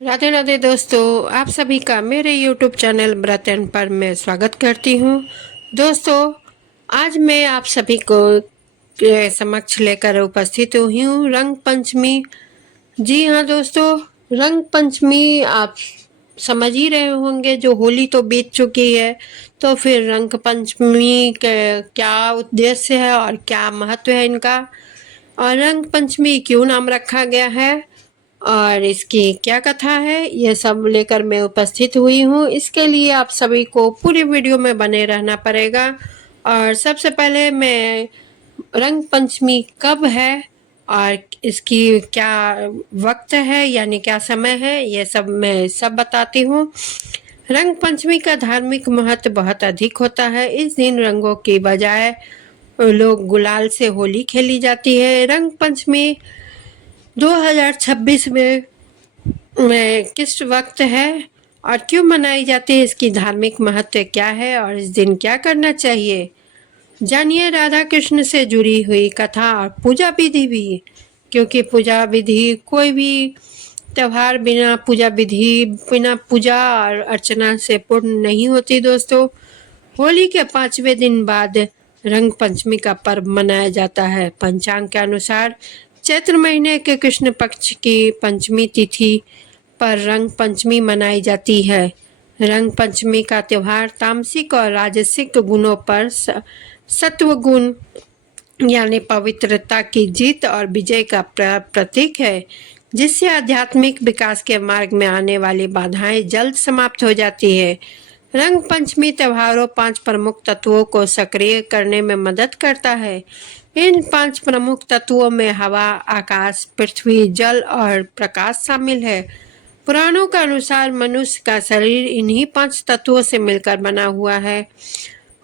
राधे राधे दोस्तों, आप सभी का मेरे YouTube चैनल ब्रतन पर मैं स्वागत करती हूँ। दोस्तों, आज मैं आप सभी को के समक्ष लेकर उपस्थित हुई हूँ रंग पंचमी। जी हाँ दोस्तों, रंग पंचमी आप समझ ही रहे होंगे, जो होली तो बीत चुकी है, तो फिर रंग पंचमी के क्या उद्देश्य है और क्या महत्व है इनका, और रंग पंचमी क्यों नाम रखा गया है और इसकी क्या कथा है, ये सब लेकर मैं उपस्थित हुई हूँ। इसके लिए आप सभी को पूरी वीडियो में बने रहना पड़ेगा। और सबसे पहले मैं रंग पंचमी कब है और इसकी क्या वक्त है, यानी क्या समय है, ये सब मैं सब बताती हूँ। रंग पंचमी का धार्मिक महत्व बहुत अधिक होता है। इस दिन रंगों की बजाय लोग गुलाल से होली खेली जाती है। रंग पंचमी 2026 में किस वक्त है और क्यों मनाई जाती है, इसकी धार्मिक महत्व क्या है और इस दिन क्या करना चाहिए, जानिए राधा कृष्ण से जुड़ी हुई कथा और पूजा विधि भी, क्योंकि पूजा विधि कोई भी त्यौहार बिना पूजा विधि, बिना पूजा और अर्चना से पूर्ण नहीं होती। दोस्तों, होली के 5वें दिन बाद रंग पंचमी का पर्व मनाया जाता है। पंचांग के अनुसार चैत्र महीने के कृष्ण पक्ष की पंचमी तिथि पर रंग पंचमी मनाई जाती है। रंग पंचमी का त्यौहार तामसिक और राजसिक गुणों पर सत्व गुण यानी पवित्रता की जीत और विजय का प्रतीक है, जिससे आध्यात्मिक विकास के मार्ग में आने वाली बाधाएं जल्द समाप्त हो जाती है। रंग पंचमी त्योहारों 5 प्रमुख तत्वों को सक्रिय करने में मदद करता है। इन 5 प्रमुख तत्वों में हवा, आकाश, पृथ्वी, जल और प्रकाश शामिल है। पुराणों के अनुसार मनुष्य का शरीर इन्हीं 5 तत्वों से मिलकर बना हुआ है।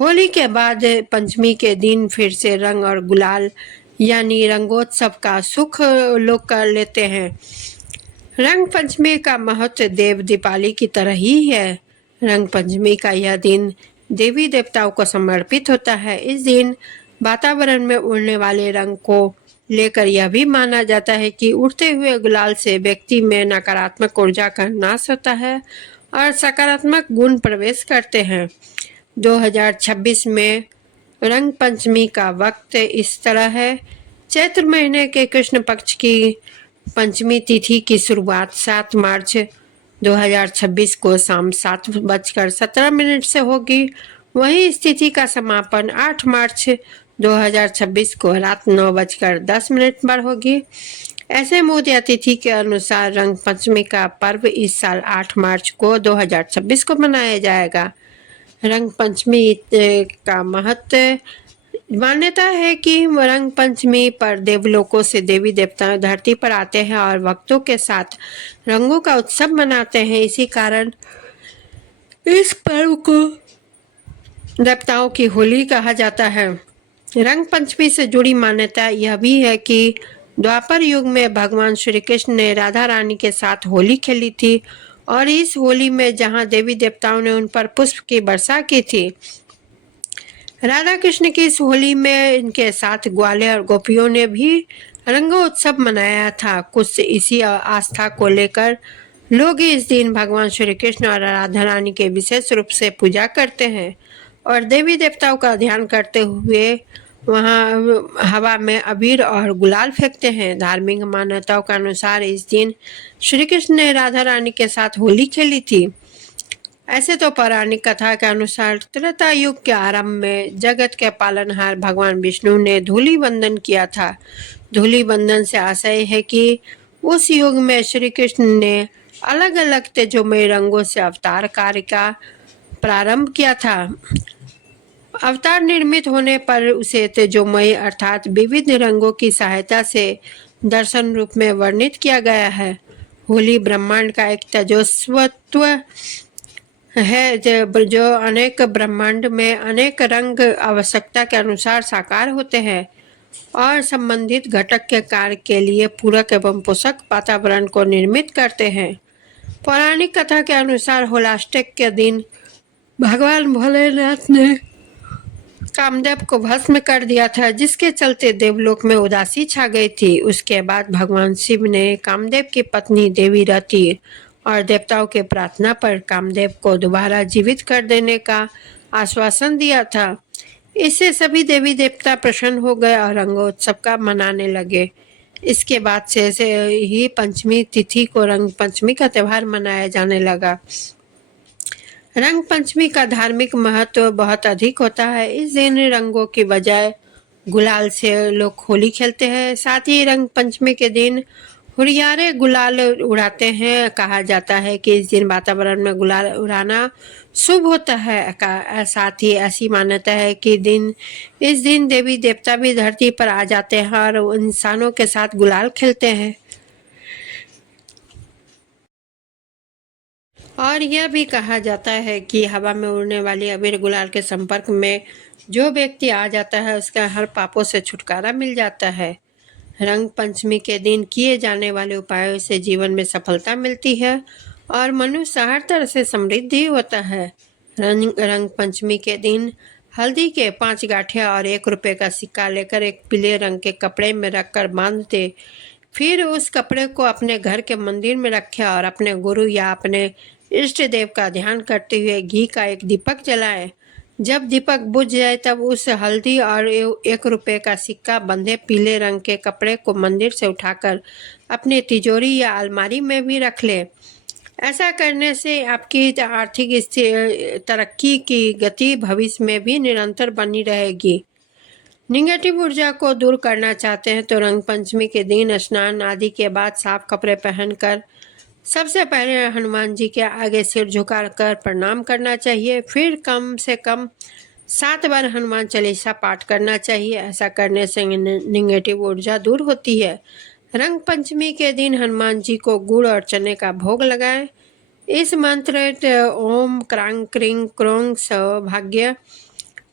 होली के बाद पंचमी के दिन फिर से रंग और गुलाल यानी रंगोत्सव का सुख लोग कर लेते हैं। रंग पंचमी का महत्व देव दीपावली की तरह ही है। रंग पंचमी का यह दिन देवी देवताओं को समर्पित होता है। इस दिन वातावरण में उड़ने वाले रंग को लेकर यह भी माना जाता है कि उड़ते हुए गुलाल से व्यक्ति में नकारात्मक ऊर्जा का नाश होता है और सकारात्मक गुण प्रवेश करते हैं। 2026 में रंग पंचमी का वक्त इस तरह है। चैत्र महीने के कृष्ण पक्ष की पंचमी तिथि की शुरुआत 7 मार्च 2026 को शाम 7:17 से होगी। वहीं इस तिथि का समापन 8 मार्च 2026 को रात 9:10 पर होगी। ऐसे मुहूर्त तिथि के अनुसार रंग पंचमी का पर्व इस साल 8 मार्च को 2026 को मनाया जाएगा। रंग पंचमी का महत्व, मान्यता है कि रंग पंचमी पर देवलोकों से देवी देवता धरती पर आते हैं और भक्तों के साथ रंगों का उत्सव मनाते हैं। इसी कारण इस पर्व को देवताओं की होली कहा जाता है। रंग पंचमी से जुड़ी मान्यता यह भी है कि द्वापर युग में भगवान श्री कृष्ण ने राधा रानी के साथ होली खेली थी और इस होली में जहां देवी देवताओं ने उन पर पुष्प की वर्षा की थी, राधा कृष्ण की इस होली में इनके साथ ग्वाले और गोपियों ने भी रंगोत्सव मनाया था। कुछ इसी आस्था को लेकर लोग इस दिन भगवान श्री कृष्ण और राधा रानी के विशेष रूप से पूजा करते हैं और देवी देवताओं का ध्यान करते हुए वहां हवा में अबीर और गुलाल फेंकते हैं। धार्मिक मान्यताओं के अनुसार इस दिन श्री कृष्ण ने राधा रानी के साथ होली खेली थी। ऐसे तो पौराणिक कथा के अनुसार त्रेता युग के आरंभ में जगत के पालनहार भगवान विष्णु ने धूलि बंधन किया था। धूलि बंधन से आशय है कि उस युग में श्री कृष्ण ने अलग अलग तेजोमय रंगों से अवतार कार्य का प्रारंभ किया था। अवतार निर्मित होने पर उसे तेजोमय अर्थात विविध रंगों की सहायता से दर्शन रूप में वर्णित किया गया है। होली ब्रह्मांड का एक तेजस्वत्व है जो अनेक ब्रह्मांड में अनेक रंग आवश्यकता के अनुसार साकार होते हैं और संबंधित घटक के कार्य के लिए पूरक एवं पोषक वातावरण को निर्मित करते हैं। पौराणिक कथा के अनुसार होलाष्टक के दिन भगवान भोलेनाथ ने कामदेव को भस्म कर दिया था, जिसके चलते देवलोक में उदासी छा गई थी। उसके बाद भगवान शिव ने कामदेव की पत्नी देवी रति और देवताओं के प्रार्थना पर कामदेव को दोबारा जीवित कर देने का आश्वासन दिया था। इससे सभी देवी देवता प्रसन्न हो गए और रंगोत्सव का मनाने लगे। इसके बाद से ही पंचमी तिथि को रंग पंचमी का त्यौहार मनाया जाने लगा। रंग पंचमी का धार्मिक महत्व बहुत अधिक होता है। इस दिन रंगों की बजाय गुलाल से लोग होली खेलते हैं। साथ ही रंग पंचमी के दिन हुरियारे गुलाल उड़ाते हैं। कहा जाता है कि इस दिन वातावरण में गुलाल उड़ाना शुभ होता है। साथ ही ऐसी मान्यता है कि इस दिन देवी देवता भी धरती पर आ जाते हैं और इंसानों के साथ गुलाल खेलते हैं। और यह भी कहा जाता है कि हवा में उड़ने वाली अबीर गुलाल के संपर्क में जो व्यक्ति आ जाता है उसका हर पापों से छुटकारा मिल जाता है। रंग पंचमी के दिन किए जाने वाले उपायों से जीवन में सफलता मिलती है और मनुष्य हर तरह से समृद्धि होता है। रंग पंचमी के दिन हल्दी के 5 गांठिया और 1 रुपये का सिक्का लेकर एक पीले रंग के कपड़े में रखकर बांध दे। फिर उस कपड़े को अपने घर के मंदिर में रखें और अपने गुरु या अपने इष्ट देव का ध्यान करते हुए घी का एक दीपक जलाएं। जब दीपक बुझ जाए तब उस हल्दी और 1 रुपये का सिक्का बंधे पीले रंग के कपड़े को मंदिर से उठाकर अपनी तिजोरी या अलमारी में भी रख ले। ऐसा करने से आपकी आर्थिक तरक्की की गति भविष्य में भी निरंतर बनी रहेगी। निगेटिव ऊर्जा को दूर करना चाहते हैं तो रंग पंचमी के दिन स्नान आदि के बाद साफ कपड़े पहनकर सबसे पहले हनुमान जी के आगे सिर झुकाकर प्रणाम करना चाहिए। फिर कम से कम 7 बार हनुमान चालीसा पाठ करना चाहिए। ऐसा करने से निगेटिव ऊर्जा दूर होती है। रंग पंचमी के दिन हनुमान जी को गुड़ और चने का भोग लगाएं। इस मंत्र ओम क्रांग क्रिंग क्रोंग सौभाग्य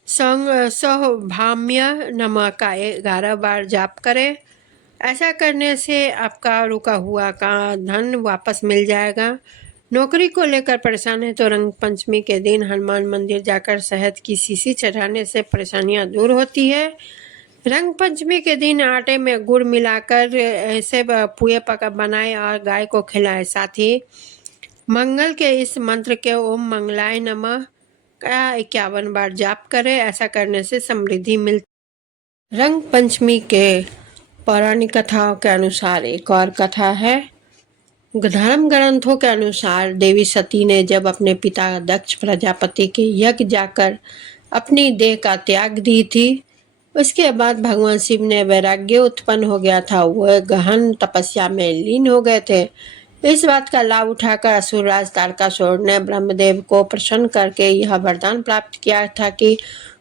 सौभाम्य नमः का 11 बार जाप करें। ऐसा करने से आपका रुका हुआ का धन वापस मिल जाएगा। नौकरी को लेकर परेशान है तो रंग पंचमी के दिन हनुमान मंदिर जाकर शहद की शीशी चढ़ाने से परेशानियां दूर होती है। रंग पंचमी के दिन आटे में गुड़ मिलाकर ऐसे पुए पका बनाए और गाय को खिलाएं। साथ ही मंगल के इस मंत्र के ओम मंगलाय नमः का 51 बार जाप करें। ऐसा करने से समृद्धि मिलती। रंग पंचमी के पौराणिक कथाओं के अनुसार एक और कथा है। धर्म ग्रंथों के अनुसार देवी सती ने जब अपने पिता दक्ष प्रजापति के यज्ञ जाकर अपनी देह का त्याग दी थी, उसके बाद भगवान शिव ने वैराग्य उत्पन्न हो गया था। वह गहन तपस्या में लीन हो गए थे। इस बात का लाभ उठाकर असुरराज तारकासुर ने ब्रह्मदेव को प्रसन्न करके यह वरदान प्राप्त किया था कि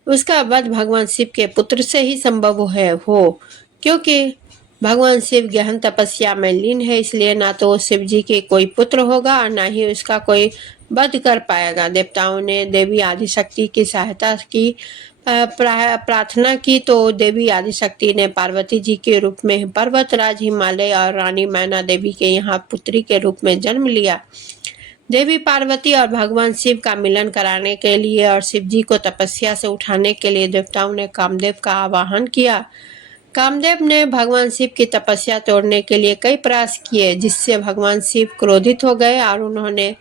उसका वध भगवान शिव के पुत्र से ही संभव हो, क्योंकि भगवान शिव गहन तपस्या में लीन है, इसलिए ना तो शिव जी के कोई पुत्र होगा और ना ही उसका कोई वध कर पाएगा। देवताओं ने देवी आदिशक्ति की सहायता की प्रार्थना की तो देवी आदिशक्ति ने पार्वती जी के रूप में पर्वतराज हिमालय और रानी मैना देवी के यहाँ पुत्री के रूप में जन्म लिया। देवी पार्वती और भगवान शिव का मिलन कराने के लिए और शिव जी को तपस्या से उठाने के लिए देवताओं ने कामदेव का आवाहन किया। कामदेव ने भगवान शिव की तपस्या तोड़ने के लिए कई प्रयास किए, जिससे भगवान शिव क्रोधित हो गए और उन्होंने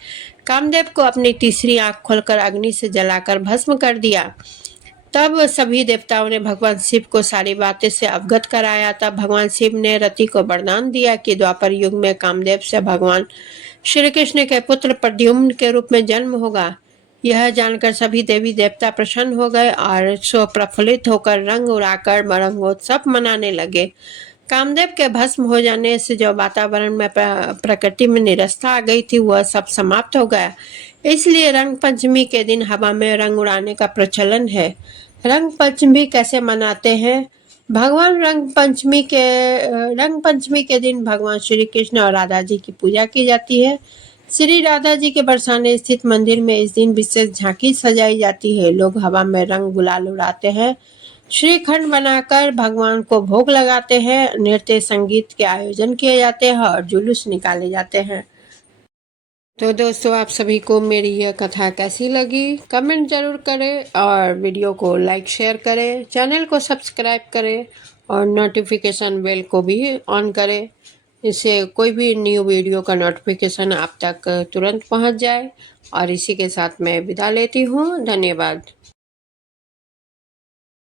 कामदेव को अपनी तीसरी आंख खोलकर अग्नि से जलाकर भस्म कर दिया। तब सभी देवताओं ने भगवान शिव को सारी बातें से अवगत कराया। तब भगवान शिव ने रति को वरदान दिया कि द्वापर युग में कामदेव से भगवान श्री कृष्ण के पुत्र प्रद्युम्न के रूप में जन्म होगा। यह जानकर सभी देवी देवता प्रसन्न हो गए और सो प्रफुल्लित होकर रंग उड़ाकर रंगोत्सव मनाने लगे। कामदेव के भस्म हो जाने से जो वातावरण में प्रकृति में निरस्ता आ गई थी वह सब समाप्त हो गया। इसलिए रंग पंचमी के दिन हवा में रंग उड़ाने का प्रचलन है। रंग पंचमी कैसे मनाते हैं? रंग पंचमी के दिन भगवान श्री कृष्ण और राधा जी की पूजा की जाती है। श्री राधा जी के बरसाने स्थित मंदिर में इस दिन विशेष झांकी सजाई जाती है। लोग हवा में रंग गुलाल उड़ाते हैं, श्रीखंड बनाकर भगवान को भोग लगाते हैं, नृत्य संगीत के आयोजन किए जाते हैं और जुलूस निकाले जाते हैं। तो दोस्तों, आप सभी को मेरी यह कथा कैसी लगी कमेंट जरूर करें और वीडियो को लाइक शेयर करें, चैनल को सब्सक्राइब करें और नोटिफिकेशन बेल को भी ऑन करें। इससे कोई भी न्यू वीडियो का नोटिफिकेशन आप तक तुरंत पहुंच जाए। और इसी के साथ मैं विदा लेती हूँ। धन्यवाद।